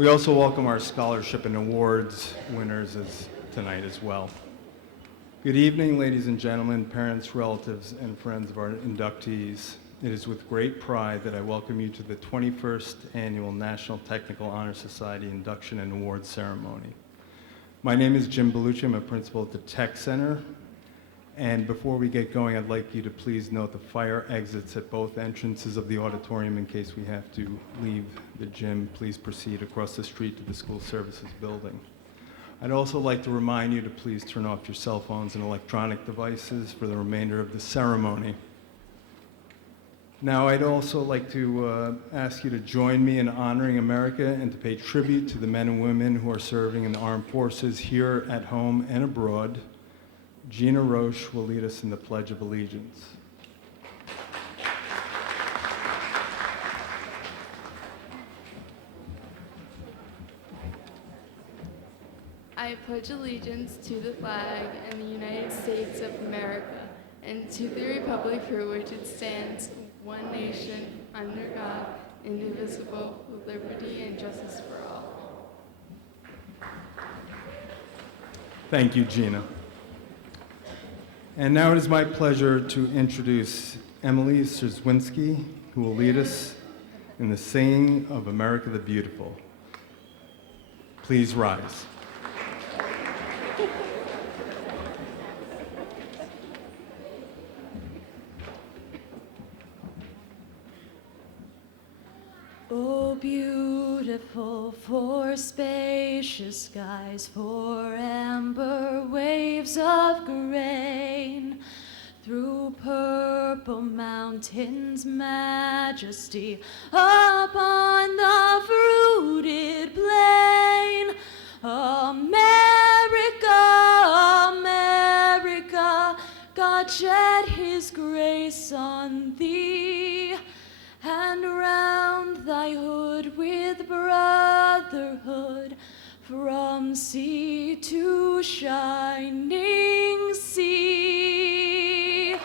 We also welcome our scholarship and awards winners tonight as well. Good evening, ladies and gentlemen, parents, relatives, and friends of our inductees. It is with great pride that I welcome you to the 21st Annual National Technical Honor Society Induction and Awards Ceremony. My name is Jim Bellucci. I'm a principal at the Tech Center. And before we get going, I'd like you to please note the fire exits at both entrances of the auditorium in case we have to leave the gym. Please proceed across the street to the school services building. I'd also like to remind you to please turn off your cell phones and electronic devices for the remainder of the ceremony. Now, I'd also like to ask you to join me in honoring America and to pay tribute to the men and women who are serving in the armed forces here at home and abroad. Gina Roche will lead us in the Pledge of Allegiance. I pledge allegiance to the flag and the United States of America and to the republic for which it stands, one nation, under God, indivisible, with liberty and justice for all. Thank you, Gina. And now it is my pleasure to introduce Emily Czerwinski, who will lead us in the singing of America the Beautiful. Please rise. Oh, beautiful for spacious skies, for amber waves of grain, through purple mountains' majesty, upon the fruited plain. America, America, God shed his grace on thee, and round thy hood with brotherhood, from sea to shining sea.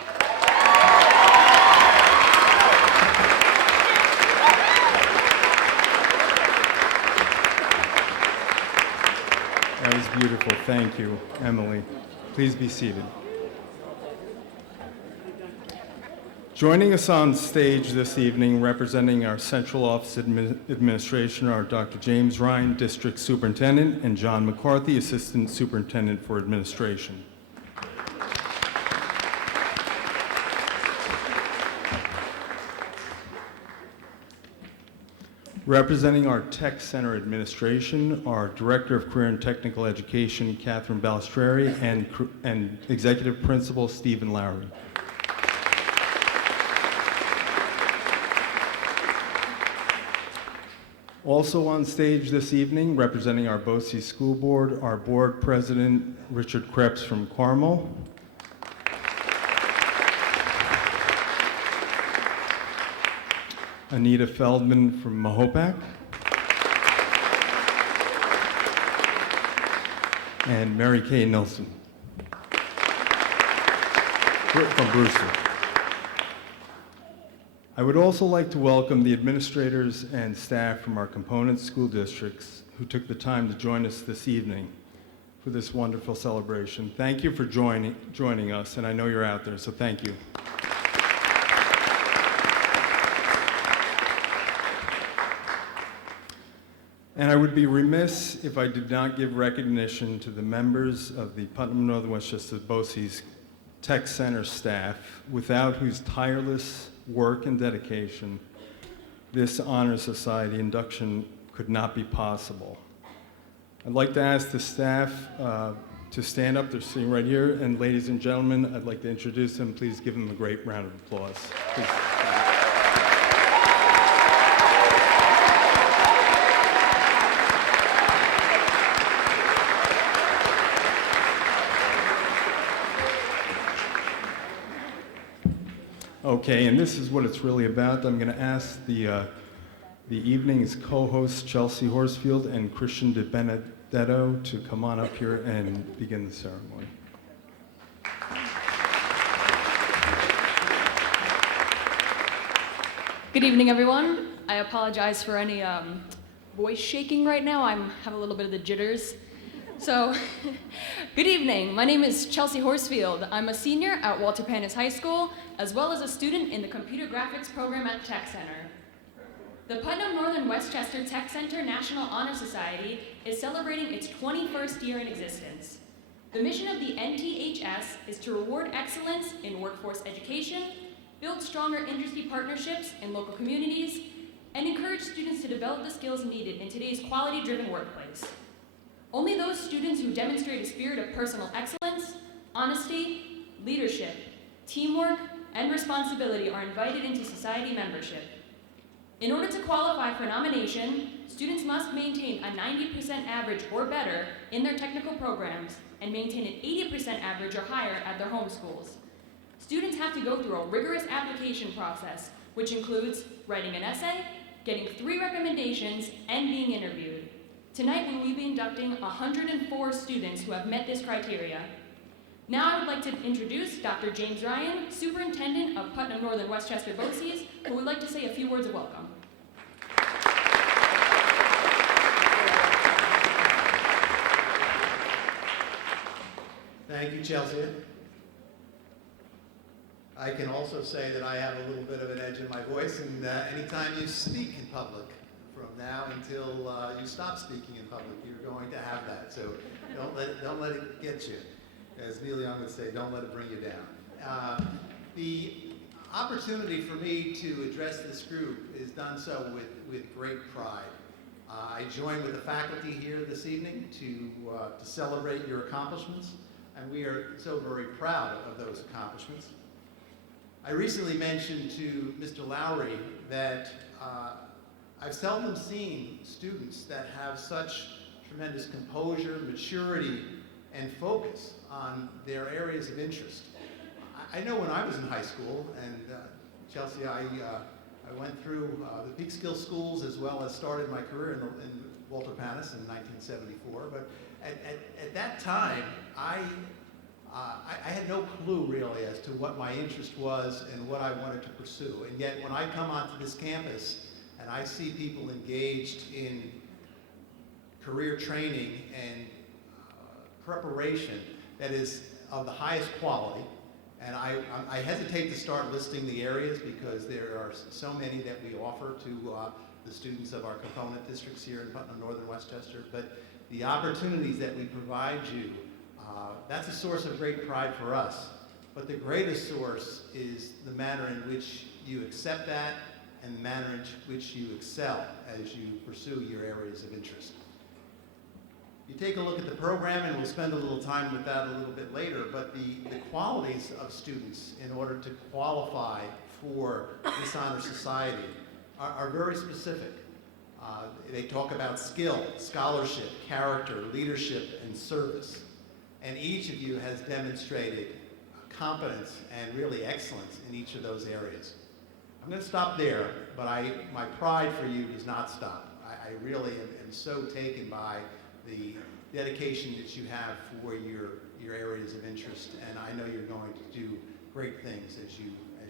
That was beautiful. Thank you, Emily. Please be seated. Joining us on stage this evening, representing our Central Office Administration, are Dr. James Ryan, District Superintendent, and John McCarthy, Assistant Superintendent for Administration. Representing our Tech Center Administration are Director of Career and Technical Education, Catherine Balistreri, and Executive Principal, Stephen Lowry. Also on stage this evening, representing our BOCES School Board, our Board President, Richard Krebs from Carmel. Anita Feldman from Mahopac. And Mary Kay Nilsson from Brewster. I would also like to welcome the administrators and staff from our component school districts who took the time to join us this evening for this wonderful celebration. Thank you for joining us, and I know you're out there, so thank you. And I would be remiss if I did not give recognition to the members of the Putnam Northern Westchester BOCES Tech Center staff, without whose tireless work and dedication, this Honor Society induction could not be possible. I'd like to ask the staff to stand up. They're sitting right here. And ladies and gentlemen, I'd like to introduce them. Please give them a great round of applause. Please. Okay, and this is what it's really about. I'm going to ask the evening's co-hosts, Chelsea Horsfield and Christian De Benedetto, to come on up here and begin the ceremony. Good evening, everyone. I apologize for any voice shaking right now. I have a little bit of the jitters. So, good evening. My name is Chelsea Horsfield. I'm a senior at Walter Panis High School, as well as a student in the Computer Graphics program at Tech Center. The Putnam Northern Westchester Tech Center National Honor Society is celebrating its 21st year in existence. The mission of the NTHS is to reward excellence in workforce education, build stronger industry partnerships in local communities, and encourage students to develop the skills needed in today's quality-driven workplace. Only those students who demonstrate a spirit of personal excellence, honesty, leadership, teamwork, and responsibility are invited into society membership. In order to qualify for nomination, students must maintain a 90% average or better in their technical programs and maintain an 80% average or higher at their home schools. Students have to go through a rigorous application process, which includes writing an essay, getting 3 recommendations, and being interviewed. Tonight we will be inducting 104 students who have met this criteria. Now I would like to introduce Dr. James Ryan, Superintendent of Putnam Northern Westchester BOCES, who would like to say a few words of welcome. Thank you, Chelsea. I can also say that I have a little bit of an edge in my voice, and anytime you speak in public, from now until you stop speaking in public, you're going to have that. So don't let it get you. As Neil Young would say, don't let it bring you down. The opportunity for me to address this group is done so with great pride. I join with the faculty here this evening to celebrate your accomplishments, and we are so very proud of those accomplishments. I recently mentioned to Mr. Lowry that I've seldom seen students that have such tremendous composure, maturity, and focus on their areas of interest. I know when I was in high school, and Chelsea, I went through the Peak Skill Schools as well as started my career in Walter Panis in 1974, but at that time, I had no clue really as to what my interest was and what I wanted to pursue. And yet when I come onto this campus and I see people engaged in career training and preparation that is of the highest quality, and I hesitate to start listing the areas because there are so many that we offer to the students of our component districts here in Putnam Northern Westchester, but the opportunities that we provide you, that's a source of great pride for us. But the greatest source is the manner in which you accept that and the manner in which you excel as you pursue your areas of interest. You take a look at the program, and we'll spend a little time with that a little bit later, but the qualities of students in order to qualify for this honor society are very specific. They talk about skill, scholarship, character, leadership, and service. And each of you has demonstrated competence and really excellence in each of those areas. I'm going to stop there, but my pride for you does not stop. I really am so taken by the dedication that you have for your areas of interest, and I know you're going to do great things as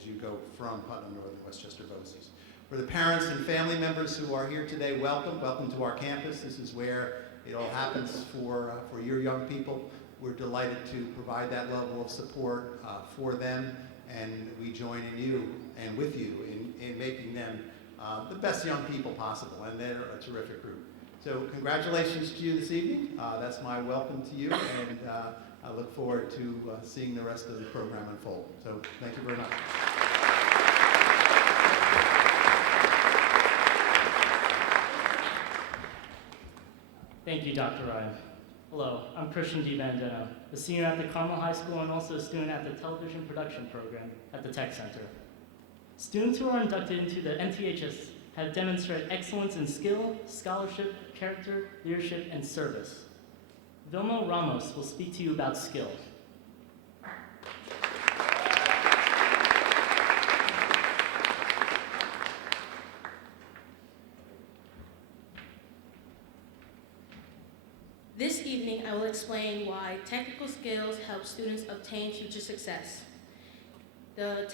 you go from Putnam Northern Westchester BOCES. For the parents and family members who are here today, welcome to our campus. This is where it all happens for your young people. We're delighted to provide that level of support for them, and we join in you and with you in making them the best young people possible, and they're a terrific group. So congratulations to you this evening. That's my welcome to you, and I look forward to seeing the rest of the program unfold. So thank you very much. Thank you, Dr. Ryan. Hello, I'm Christian DiBandino, a senior at the Carmel High School and also a student at the Television Production Program at the Tech Center. Students who are inducted into the NTHS have demonstrated excellence in skill, scholarship, character, leadership, and service. Vilma Ramos will speak to you about skill. This evening, I will explain why technical skills help students obtain future success. The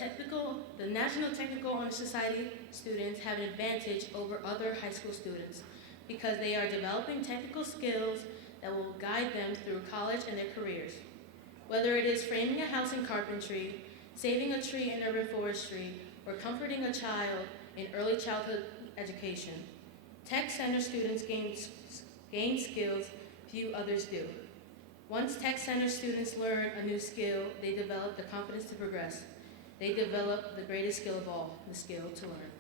National Technical Honor Society students have an advantage over other high school students because they are developing technical skills that will guide them through college and their careers. Whether it is framing a house in carpentry, saving a tree in urban forestry, or comforting a child in early childhood education, Tech Center students gain skills few others do. Once Tech Center students learn a new skill, they develop the confidence to progress. They develop the greatest skill of all, the skill to learn.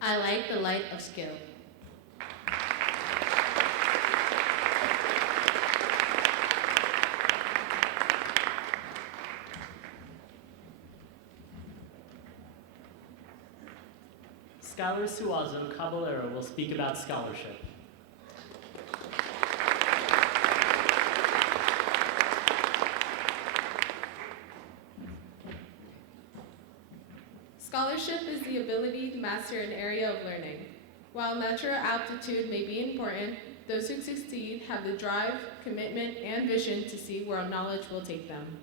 I like the light of skill. Skylar Suazo Caballero will speak about scholarship. Scholarship is the ability to master an area of learning. While natural aptitude may be important, those who succeed have the drive, commitment, and vision to see where knowledge will take them.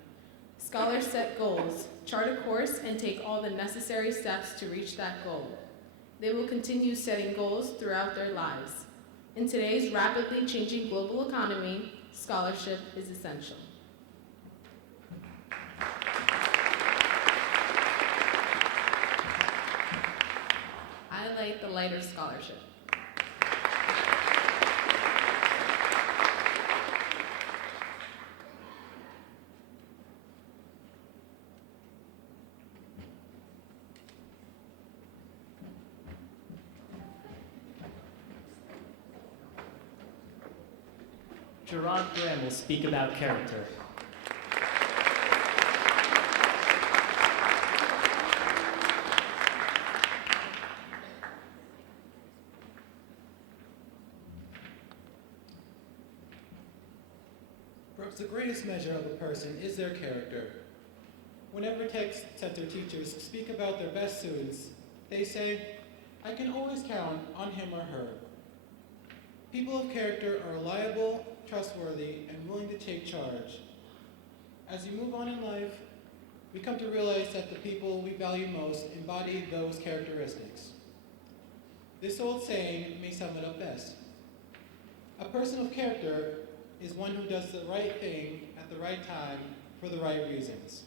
Scholars set goals, chart a course, and take all the necessary steps to reach that goal. They will continue setting goals throughout their lives. In today's rapidly changing global economy, scholarship is essential. I like the light of scholarship. Gerard Graham will speak about character. Perhaps the greatest measure of a person is their character. Whenever Tech Center teachers speak about their best students, they say, "I can always count on him or her." People of character are reliable, trustworthy, and willing to take charge. As we move on in life, we come to realize that the people we value most embody those characteristics. This old saying may sum it up best. A person of character is one who does the right thing at the right time for the right reasons.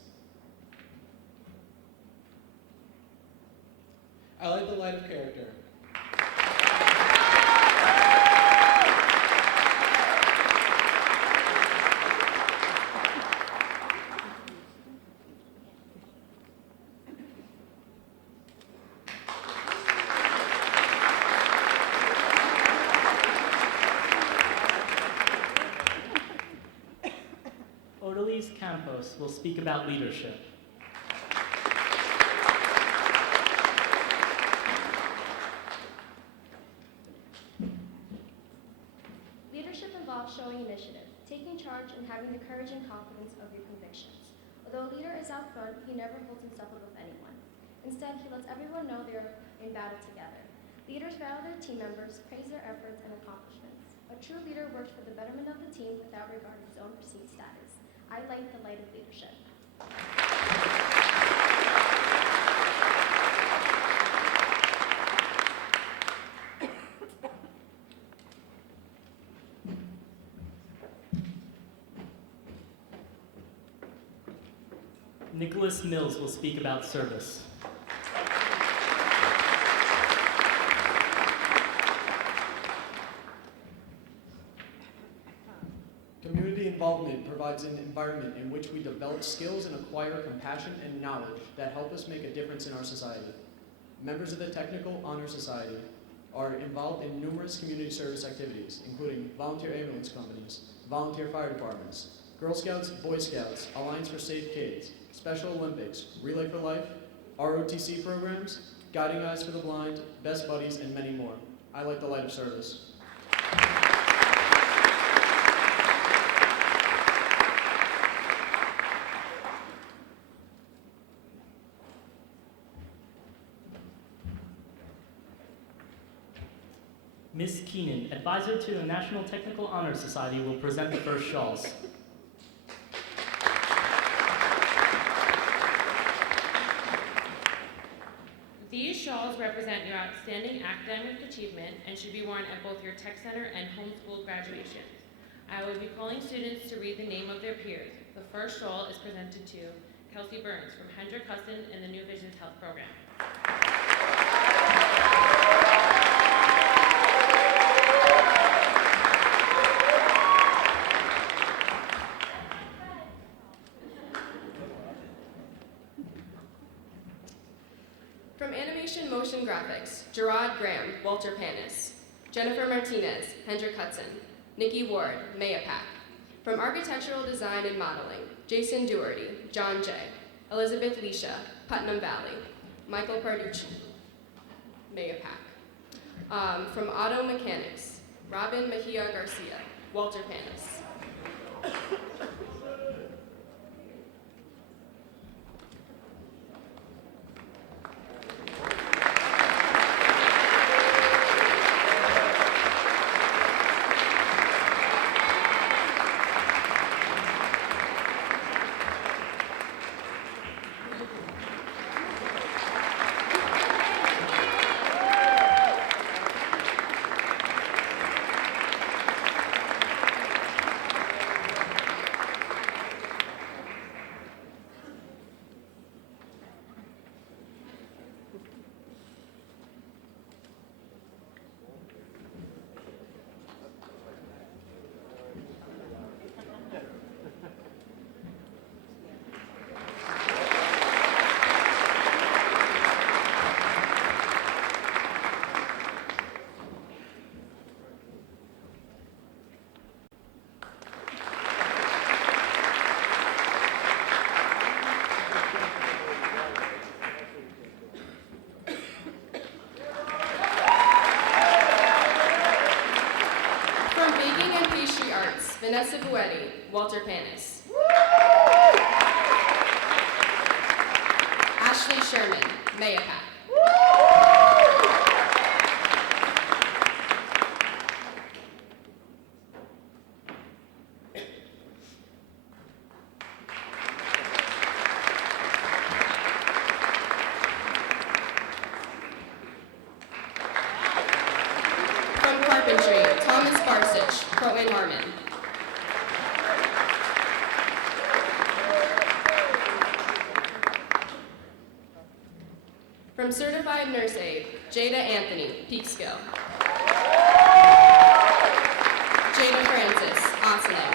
I like the light of character. Odalise Campos will speak about leadership. Leadership involves showing initiative, taking charge, and having the courage and confidence of your convictions. Although a leader is out front, he never holds himself above anyone. Instead, he lets everyone know they are in battle together. Leaders value their team members, praise their efforts and accomplishments. A true leader works for the betterment of the team without regard to his own perceived status. I like the light of leadership. Nicholas Mills will speak about service. Community involvement provides an environment in which we develop skills and acquire compassion and knowledge that help us make a difference in our society. Members of the Technical Honor Society are involved in numerous community service activities, including volunteer ambulance companies, volunteer fire departments, Girl Scouts, Boy Scouts, Alliance for Safe Kids, Special Olympics, Relay for Life, ROTC programs, Guiding Eyes for the Blind, Best Buddies, and many more. I like the light of service. Ms. Keenan, advisor to the National Technical Honor Society, will present the first shawls. These shawls represent your outstanding academic achievement and should be worn at both your Tech Center and homeschool graduations. I will be calling students to read the name of their peers. The first shawl is presented to Kelsey Burns from Hendrick Hudson in the New Visions Health Program. From Animation Motion Graphics, Gerard Graham, Walter Panis. Jennifer Martinez, Hendrick Hudson. Nikki Ward, Mayapack. From Architectural Design and Modeling, Jason Doherty, John Jay. Elizabeth Leisha, Putnam Valley. Michael Parducci, Mayapack. From Auto Mechanics, Robin Mejia Garcia, Walter Panis. Vanessa Buetti, Walter Panis. Ashley Sherman, Mayapack. From Carpentry, Thomas Barsich, Crowan Harmon. From Certified Nurse Aide, Jada Anthony, Peekskill. Jada Francis, Ossining.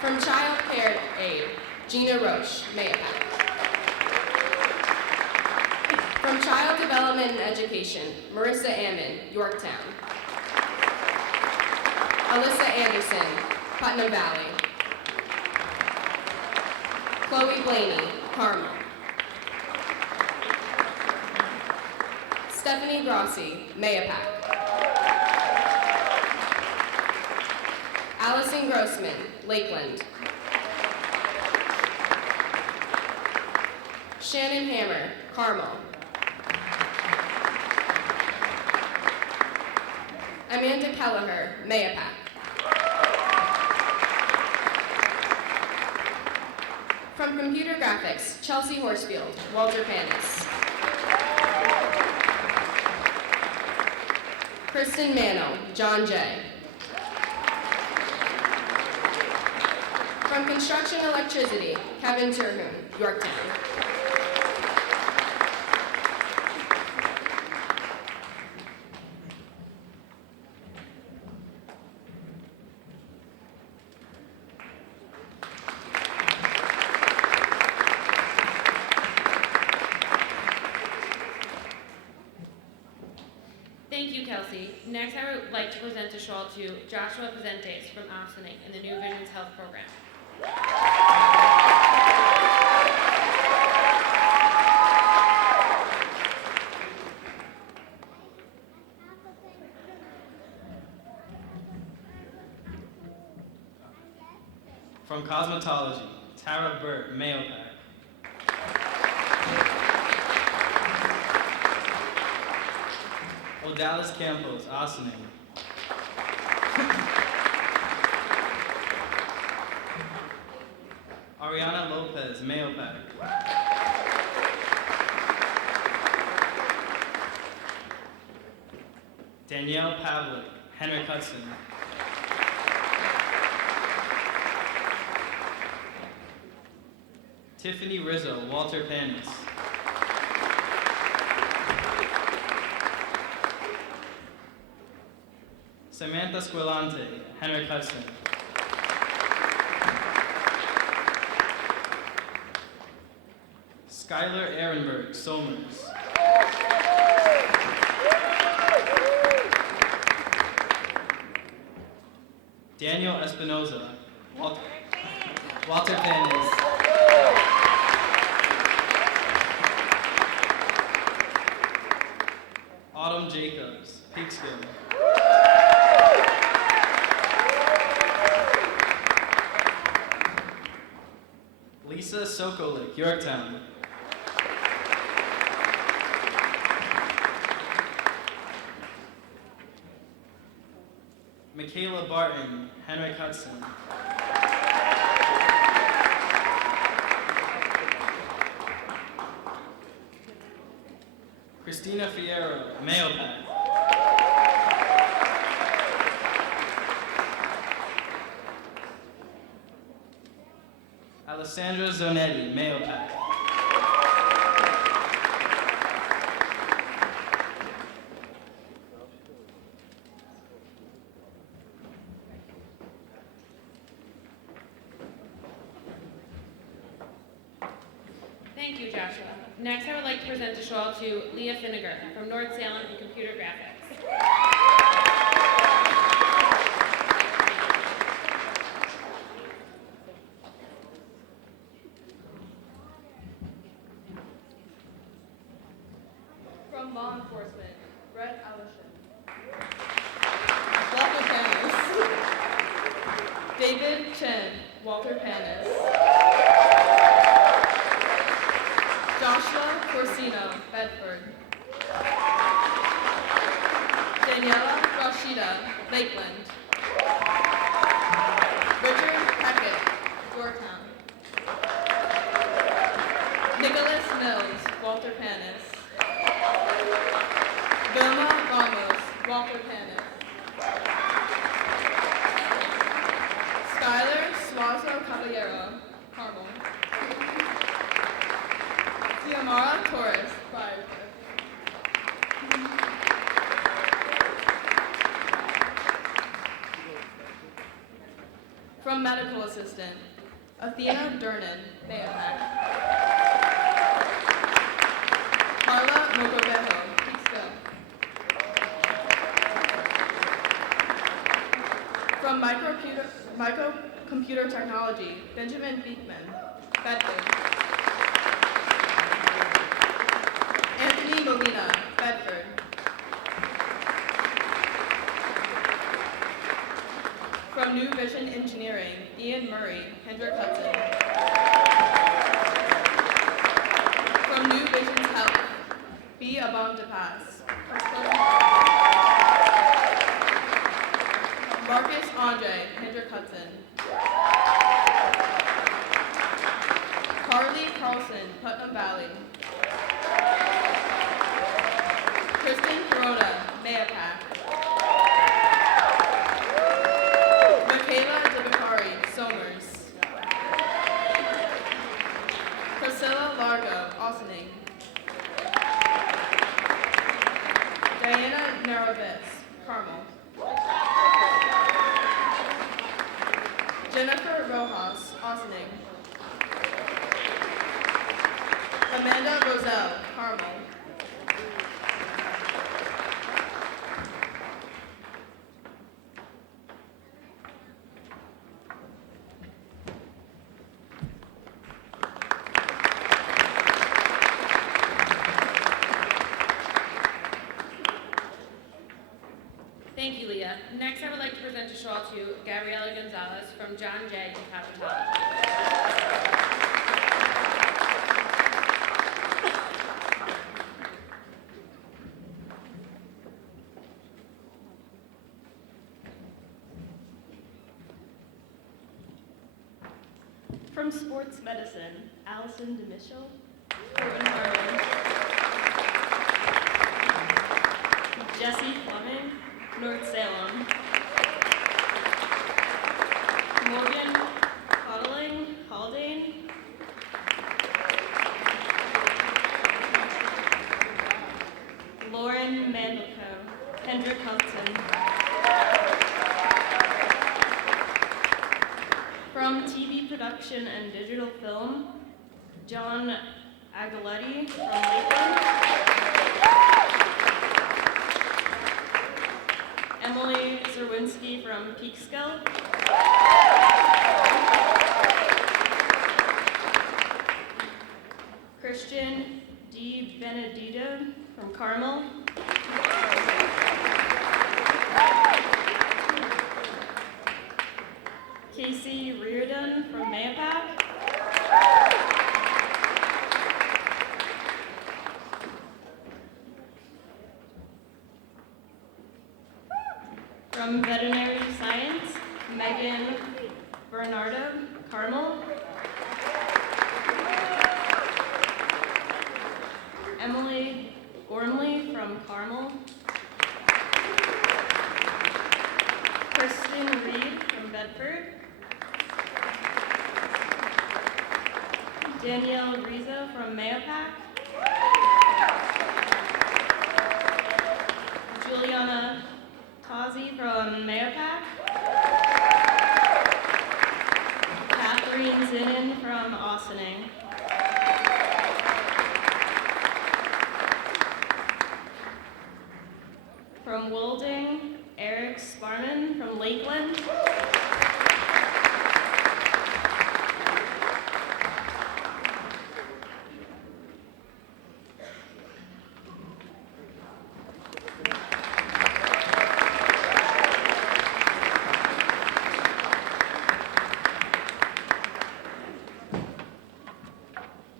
From Child Care Aide, Gina Roche, Mayapack. From Child Development and Education, Marissa Ammon, Yorktown. Alyssa Anderson, Putnam Valley. Chloe Blaney, Carmel. Stephanie Grossi, Mayapack. Allison Grossman, Lakeland. Shannon Hammer, Carmel. Amanda Kelleher, Mayapack. From Computer Graphics, Chelsea Horsfield, Walter Panis. Kristen Mano, John Jay. From Construction Electricity, Kevin Terhune, Yorktown. Thank you, Kelsey. Next, I would like to present a shawl to Joshua Presentes from Ossining in the New Visions Health Program. From Cosmetology, Tara Burt, Mayapack. Dallas Campos, Ossining. Ariana Lopez, Mayopac. Danielle Pavlik, Henrik Hudson. Tiffany Rizzo, Walter Panis. Samantha Squilante, Henrik Hudson. Skylar Ehrenberg, Somers. Daniel Espinoza, Walter Panis. Autumn Jacobs, Peekskill. Lisa Sokolik, Yorktown. Michaela Barton, Henrik Hudson. Christina Fierro, Mayopac. Alessandra Zonetti, Mayopac. Thank you, Joshua. Next, I would like to present a shawl to Leah Finnegar from North Salem in Computer Graphics. From law enforcement, Brett Allison. Walter Panis. David Chen, Walter Panis. Joshua Corsino, Bedford. Daniela Rashida, Lakeland. Richard Hackett, Yorktown. Nicholas Mills, Walter Panis. Vilma Ramos, Walter Panis. Skylar Suazo Caballero, Carmel. Xiomara Torres, Briarcliff. From medical assistant, Athena Durnan, Mayopac. Carla Mocovejo, Peekskill. From microcomputer technology, Benjamin Beekman, Bedford. Anthony Molina, Bedford. From New Vision Engineering, Ian Murray, Hendrik Hudson. From New Vision's Health, B. Abang DePass. Marcus Andre, Hendrik Hudson. Carly Carlson, Putnam Valley. Kristen Perota, Mayopac. Michaela DeBacari, Somers. Priscilla Largo, Ossining. Diana Narovitz, Carmel. Jennifer Rojas, Ossining. Amanda Roselle, Carmel. Thank you, Leah. Next, I would like to present a shawl to Gabriela Gonzalez from John Jay Decapitology. from Sports Medicine, Allison DeMichel. Portland Harmon. Jesse Fleming, North Salem. Morgan Coddling, Haldane. Lauren Mandelko, Hendrick Hudson. From TV production and digital film, John Agaletti from Lakeland. Emily Zerwinski from Peekskill. Christian D. Benedito from Carmel. Casey Reardon from Mayapack. From Veterinary Science, Megan Bernardo, Carmel. Emily Gormley from Carmel. Kristen Reed from Bedford. Danielle Rizzo from Mayapack. Juliana Tazi from Mayapack. Catherine Zinnin from Austining. From Wilding, Eric Sparman from Lakeland.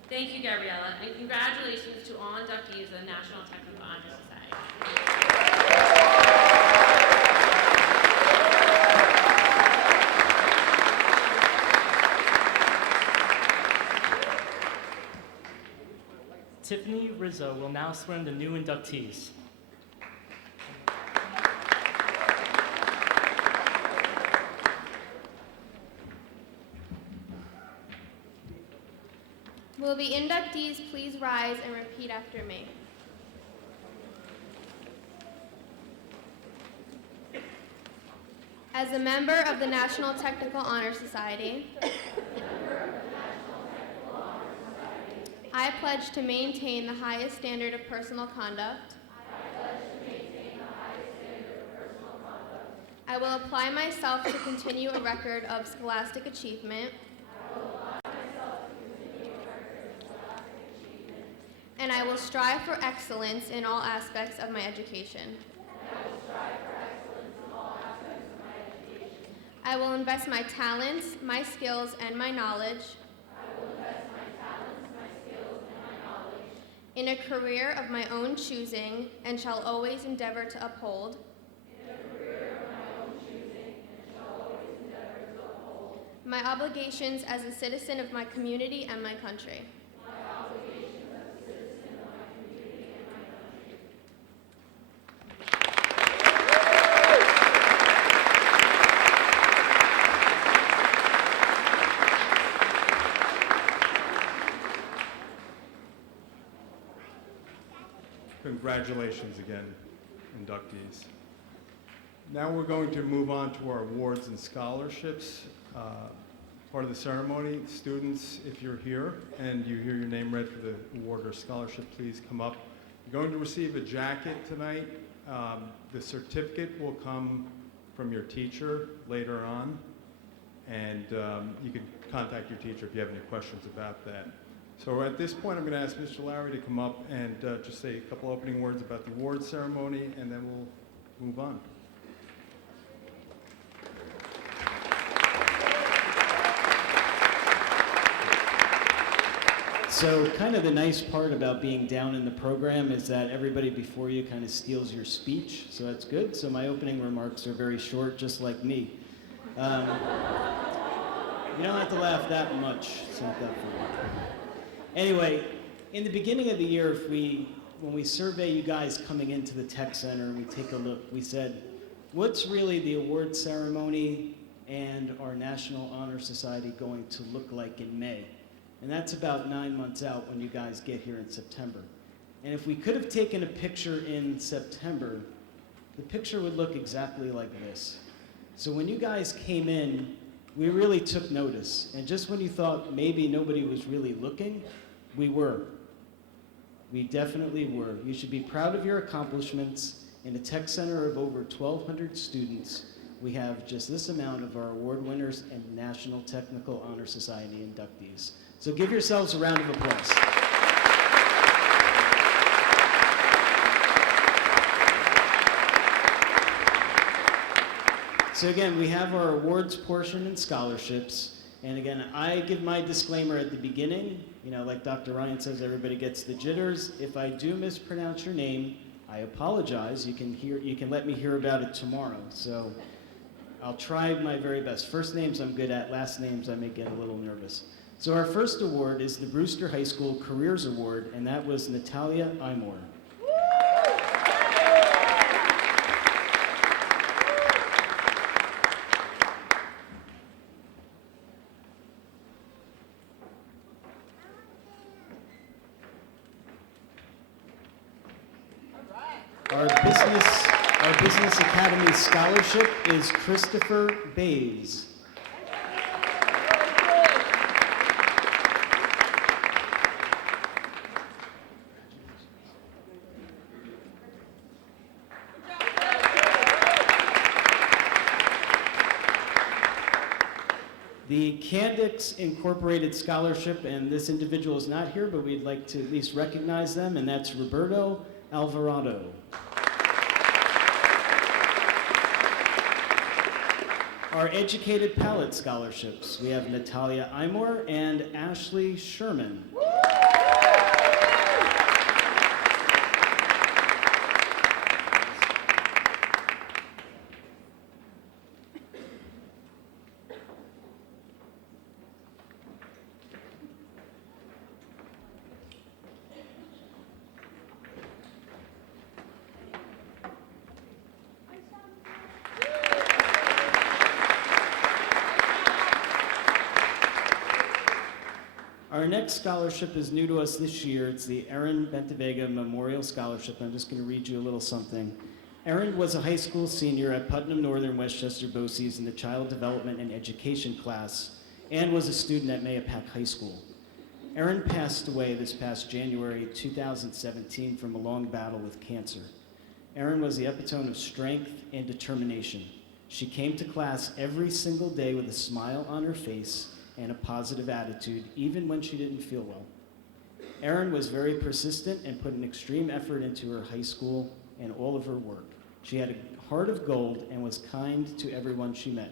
Thank you, Gabriella, and congratulations to all inductees of the National Technical Honor Society. Tiffany Rizzo will now swear in the new inductees. Will the inductees please rise and repeat after me? As a member of the National Technical Honor Society, I pledge to maintain the highest standard of personal conduct. I will apply myself to continue a record of scholastic achievement. And I will strive for excellence in all aspects of my education. I will invest my talents, my skills, and my knowledge in a career of my own choosing and shall always endeavor to uphold my obligations as a citizen of my community and my country. Congratulations again, inductees. Now we're going to move on to our awards and scholarships. Part of the ceremony, students, if you're here and you hear your name read for the award or scholarship, please come up. You're going to receive a jacket tonight. The certificate will come from your teacher later on, and you can contact your teacher if you have any questions about that. So at this point, I'm going to ask Mr. Lowry to come up and just say a couple opening words about the award ceremony, and then we'll move on. So kind of the nice part about being down in the program is that everybody before you kind of steals your speech, so that's good. So my opening remarks are very short, just like me. You don't have to laugh that much. It's not that funny. Anyway, in the beginning of the year, when we survey you guys coming into the tech center and we take a look, we said, what's really the award ceremony and our National Honor Society going to look like in May? And that's about 9 months out when you guys get here in September. And if we could have taken a picture in September, the picture would look exactly like this. So when you guys came in, we really took notice. And just when you thought maybe nobody was really looking, we were. We definitely were. You should be proud of your accomplishments. In a tech center of over 1,200 students, we have just this amount of our award winners and National Technical Honor Society inductees. So give yourselves a round of applause. So again, we have our awards portion and scholarships. And again, I give my disclaimer at the beginning. You know, like Dr. Ryan says, everybody gets the jitters. If I do mispronounce your name, I apologize. You can let me hear about it tomorrow. So I'll try my very best. First names I'm good at, last names I may get a little nervous. So our first award is the Brewster High School Careers Award, and that was Natalia Imore. Our Business Academy Scholarship is Christopher Bays. The Candix Incorporated Scholarship, and this individual is not here, but we'd like to at least recognize them, and that's Roberto Alvarado. Our Educated Palate Scholarships, we have Natalia Imore and Ashley Sherman. Our next scholarship is new to us this year. It's the Erin Bentavega Memorial Scholarship. I'm just going to read you a little something. Erin was a high school senior at Putnam Northern Westchester BOCES in the Child Development and Education class and was a student at Mahopac High School. Erin passed away this past January 2017 from a long battle with cancer. Erin was the epitome of strength and determination. She came to class every single day with a smile on her face and a positive attitude, even when she didn't feel well. Erin was very persistent and put an extreme effort into her high school and all of her work. She had a heart of gold and was kind to everyone she met.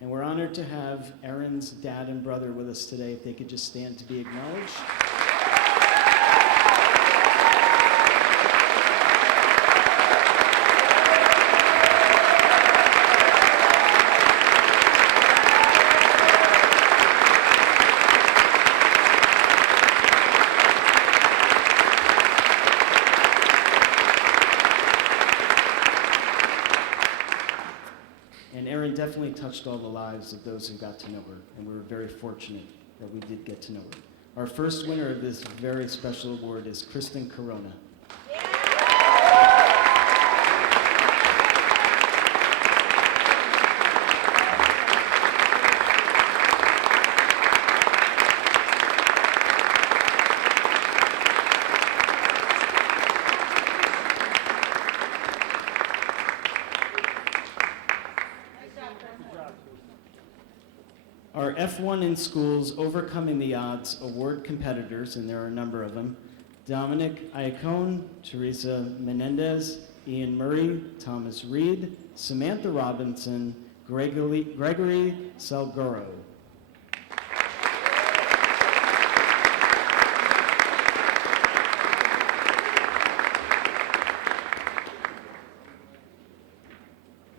And we're honored to have Erin's dad and brother with us today. If they could just stand to be acknowledged. Definitely touched all the lives of those who got to know her, and we were very fortunate that we did get to know her. Our first winner of this very special award is Kristen Corona. Our F1 in Schools Overcoming the Odds award competitors, and there are a number of them, Dominic Iacone, Teresa Menendez, Ian Murray, Thomas Reed, Samantha Robinson, Gregory Salgaro.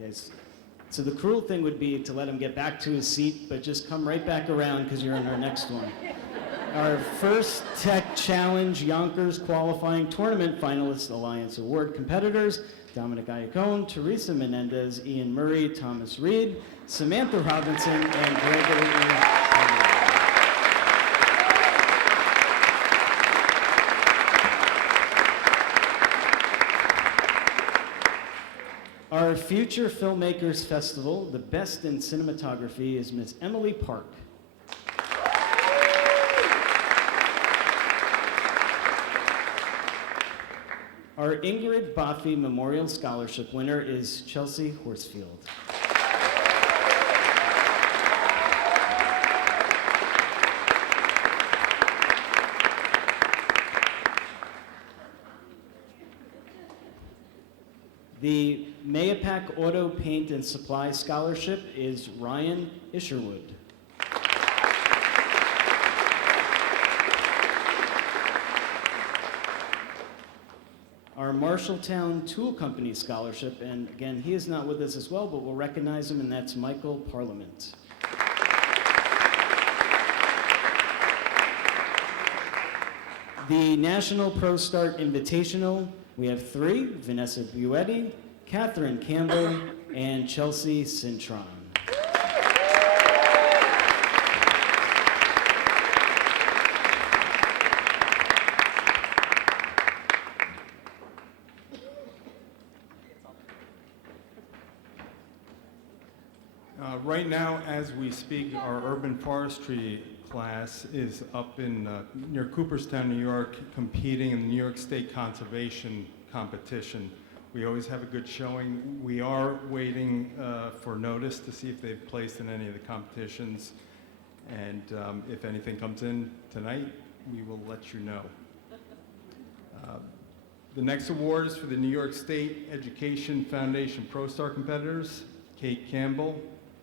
Guys, So the cruel thing would be to let him get back to his seat, but just come right back around because you're in our next one. Our first Tech Challenge Yonkers qualifying tournament finalists Alliance Award competitors, Dominic Iacone, Teresa Menendez, Ian Murray, Thomas Reed, Samantha Robinson, and Gregory Hagler. Our Future Filmmakers Festival, the best in cinematography, is Miss Emily Park. Our Ingrid Boffey Memorial Scholarship winner is Chelsea Horsfield. The Mayapack Auto Paint and Supply Scholarship is Ryan Isherwood. Our Marshalltown Tool Company Scholarship, and again, he is not with us as well, but we'll recognize him, and that's Michael Parliament. The National Pro Start Invitational, we have 3, Vanessa Buetti, Catherine Campbell, and Chelsea Cintron. Right now, as we speak, our urban forestry class is up in near Cooperstown, New York, competing in the New York State Conservation Competition. We always have a good showing. We are waiting for notice to see if they've placed in any of the competitions. And if anything comes in tonight, we will let you know. The next award is for the New York State Education Foundation ProStar competitors, Kate Campbell,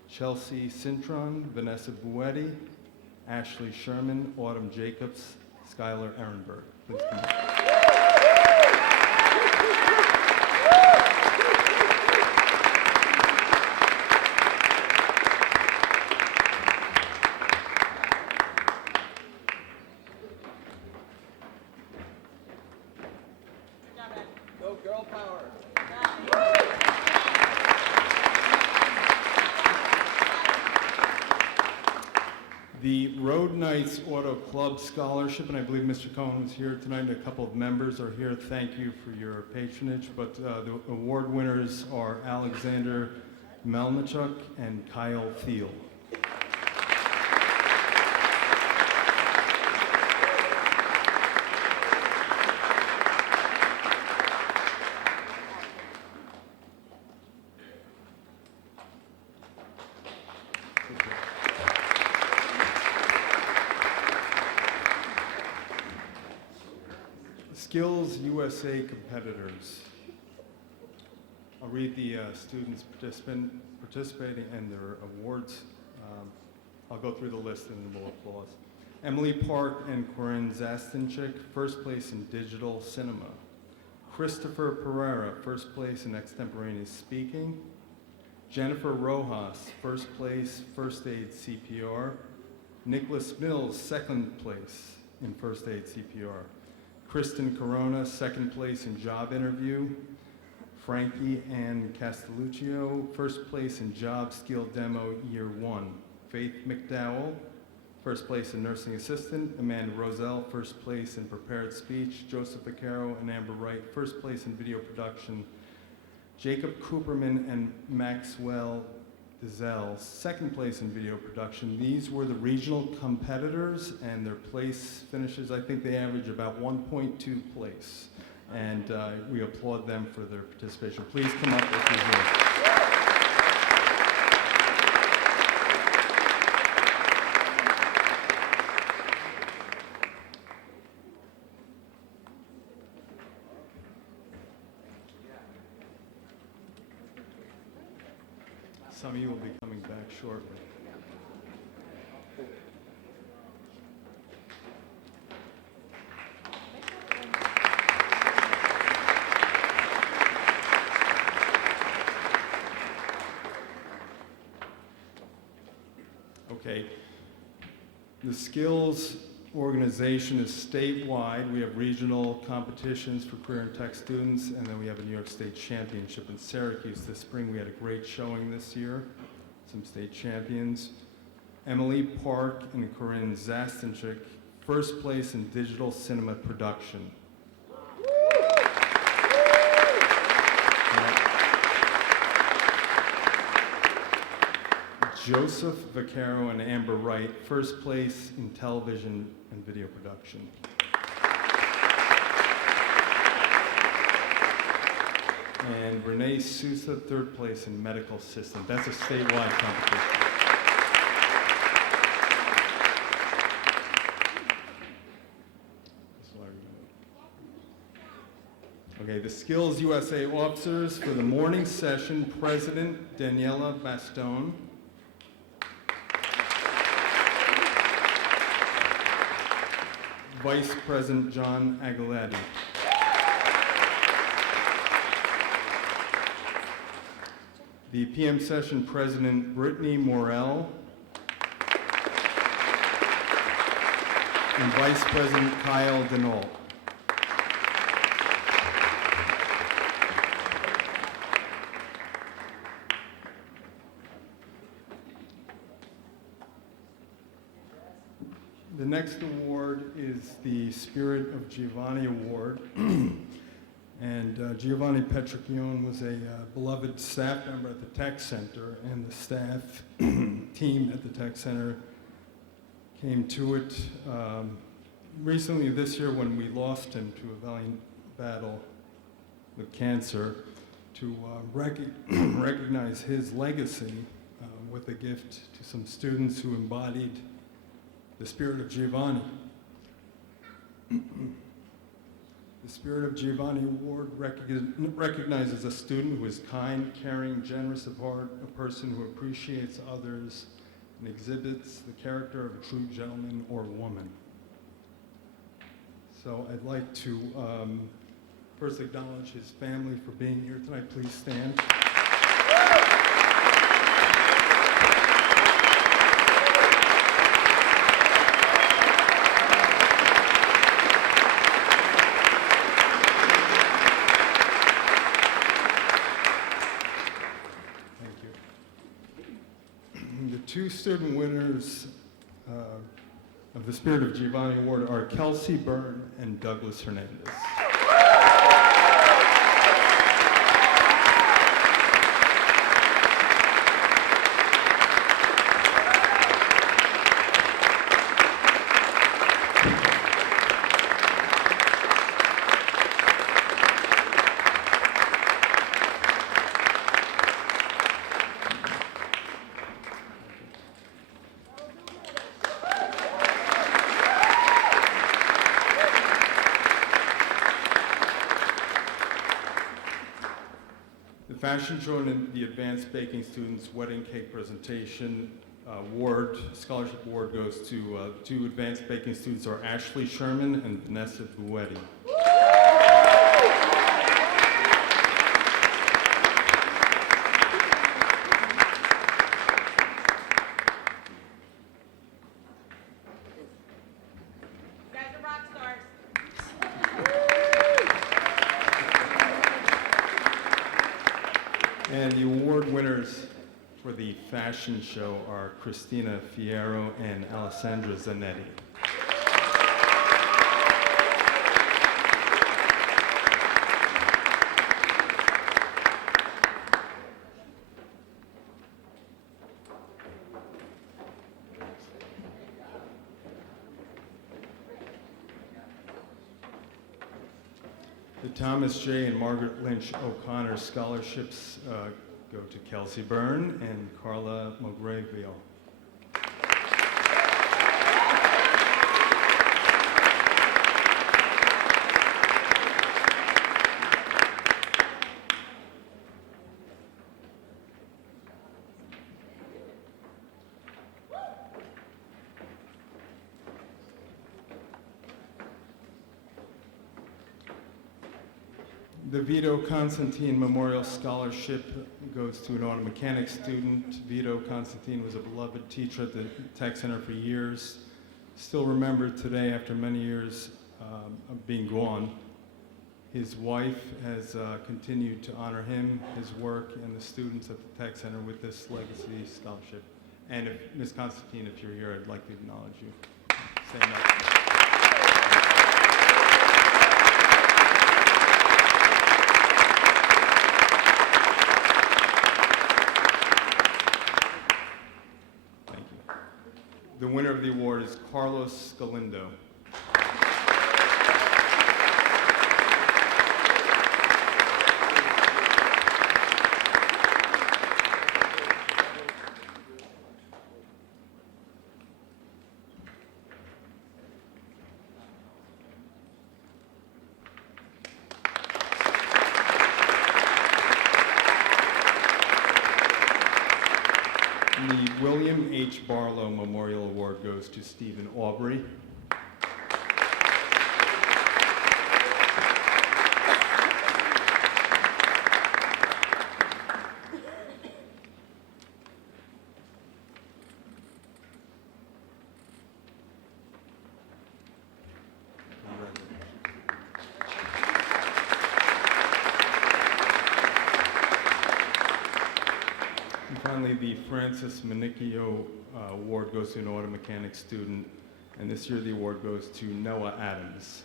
Chelsea Cintron, Vanessa Buetti, Ashley Sherman, Autumn Jacobs, Skylar Ehrenberg. Please come up. Go girl power. The Road Knights Auto Club Scholarship, and I believe Mr. Cohen is here tonight, and a couple of members are here. Thank you for your patronage, but the award winners are Alexander Melnichuk and Kyle Thiel. Skills USA competitors. I'll read the students participating and their awards. I'll go through the list and then we'll applause. Emily Park and Corinne Zastinchik, first place in digital cinema. Christopher Pereira, first place in extemporaneous speaking. Jennifer Rojas, first place, first aid CPR. Nicholas Mills, second place in first aid CPR. Kristen Corona, second place in job interview. Frankie Ann Castelluccio, first place in job skill demo year 1. Faith McDowell, first place in nursing assistant. Amanda Roselle, first place in prepared speech. Joseph Vaccaro and Amber Wright, first place in video production. Jacob Cooperman and Maxwell Dizelle, second place in video production. These were the regional competitors, and their place finishes, I think they average about 1.2 place. And we applaud them for their participation. Please come up if you're here. Some of you will be coming back shortly. Okay. The skills organization is statewide. We have regional competitions for career and tech students, and then we have a New York State Championship in Syracuse this spring. We had a great showing this year, some state champions. Emily Park and Corinne Zastanchik, first place in digital cinema production. Joseph Vaccaro and Amber Wright, first place in television and video production. And Renee Sousa, third place in medical assistant. That's a statewide competition. Okay, the Skills USA officers for the morning session, President Daniela Bastone. Vice President John Aguiletti. The PM session President Brittany Morell. And Vice President Kyle Denault. The next award is the Spirit of Giovanni Award. And Giovanni Petricchione was a beloved staff member at the Tech Center, and the staff team at the Tech Center came to it recently this year when we lost him to a valiant battle with cancer, to recognize his legacy with a gift to some students who embodied the Spirit of Giovanni. The Spirit of Giovanni Award recognizes a student who is kind, caring, generous of heart, a person who appreciates others, and exhibits the character of a true gentleman or woman. So I'd like to first acknowledge his family for being here tonight. Please stand. Two student winners of the Spirit of Giovanni Award are Kelsey Byrne and Douglas Hernandez. Fashion show and the Advanced Baking Students Wedding Cake Presentation Scholarship Award goes to two Advanced Baking students, are Ashley Sherman and Vanessa Buetti. And the award winners for the fashion show are Christina Fierro and Alessandra Zanetti. The Thomas J. and Margaret Lynch O'Connor scholarships go to Kelsey Byrne and Carla Mogravio. The Vito Constantine Memorial Scholarship goes to an auto mechanics student. Vito Constantine was a beloved teacher at the Tech Center for years. Still remembered today after many years of being gone. His wife has continued to honor him, his work, and the students at the Tech Center with this legacy scholarship. And if, Ms. Constantine, if you're here, I'd like to acknowledge you. Stand up. The winner of the award is Carlos Galindo. The William H. Barlow Memorial Award goes to Stephen Aubrey. And finally, the Francis Manicchio Award goes to an auto mechanics student, and this year the award goes to Noah Adams.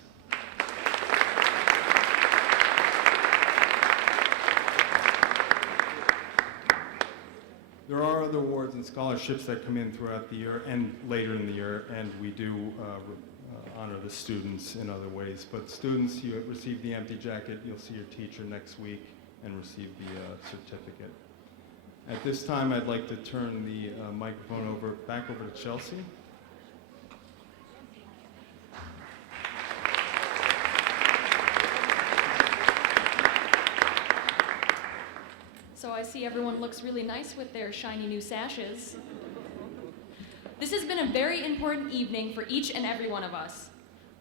There are other awards and scholarships that come in throughout the year and later in the year, and we do honor the students in other ways. But students, you receive the empty jacket, you'll see your teacher next week and receive the certificate. At this time, I'd like to turn the microphone back over to Chelsea. So I see everyone looks really nice with their shiny new sashes. This has been a very important evening for each and every one of us.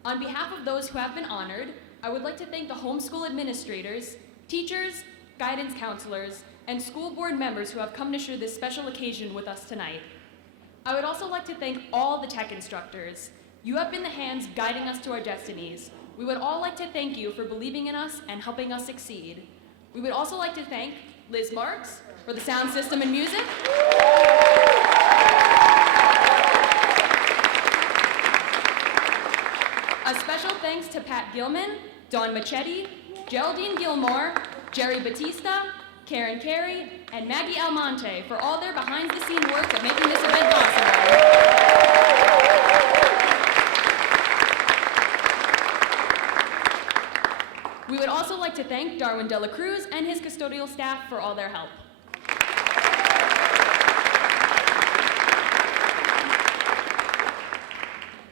On behalf of those who have been honored, I would like to thank the homeschool administrators, teachers, guidance counselors, and school board members who have come to share this special occasion with us tonight. I would also like to thank all the tech instructors. You have been the hands guiding us to our destinies. We would all like to thank you for believing in us and helping us succeed. We would also like to thank Liz Marks for the sound system and music. A special thanks to Pat Gilman, Dawn Machete, Geraldine Gilmore, Jerry Batista, Karen Carey, and Maggie Almonte for all their behind-the-scene work of making this event possible. We would also like to thank Darwin Dela Cruz and his custodial staff for all their help.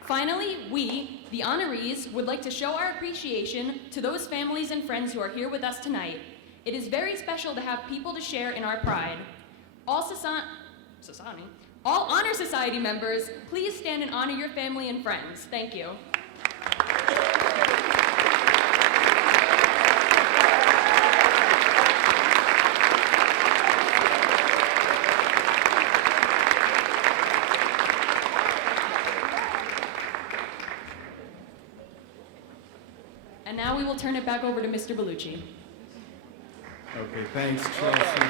Finally, we, the honorees, would like to show our appreciation to those families and friends who are here with us tonight. It is very special to have people to share in our pride. All Honor Society members, please stand and honor your family and friends. Thank you. And now we will turn it back over to Mr. Bellucci. Okay, thanks, Chelsea.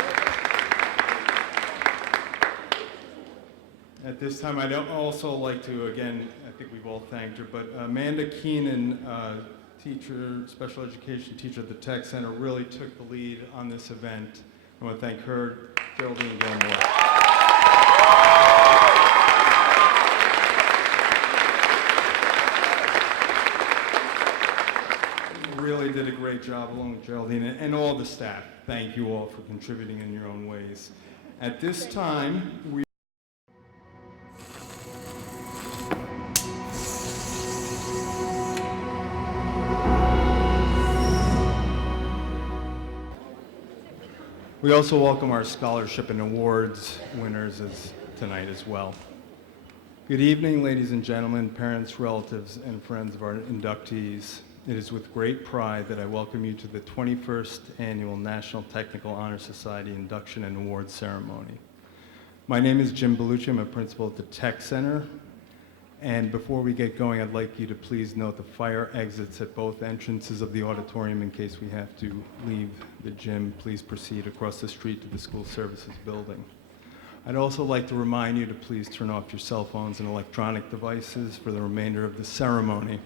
At this time, I'd also like to, again, I think we've all thanked her, but Amanda Keenan, teacher, special education teacher at the Tech Center, really took the lead on this event. I want to thank her, Geraldine Gilmore. Really did a great job along with Geraldine and all the staff. Thank you all for contributing in your own ways. At this time, we also welcome our scholarship and awards winners tonight as well. Good evening, ladies and gentlemen, parents, relatives, and friends of our inductees. It is with great pride that I welcome you to the 21st Annual National Technical Honor Society Induction and Awards Ceremony. My name is Jim Bellucci. I'm a principal at the Tech Center. And before we get going, I'd like you to please note the fire exits at both entrances of the auditorium in case we have to leave the gym. Please proceed across the street to the School Services Building. I'd also like to remind you to please turn off your cell phones and electronic devices for the remainder of the ceremony.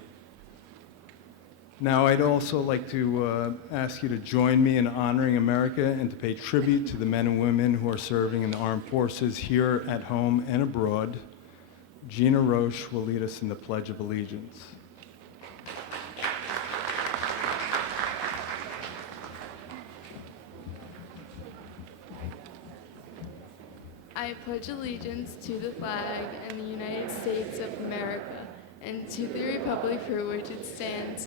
Now, I'd also like to ask you to join me in honoring America and to pay tribute to the men and women who are serving in the armed forces here at home and abroad. Gina Roche will lead us in the Pledge of Allegiance. I pledge allegiance to the flag of the United States of America and to the republic for which it stands,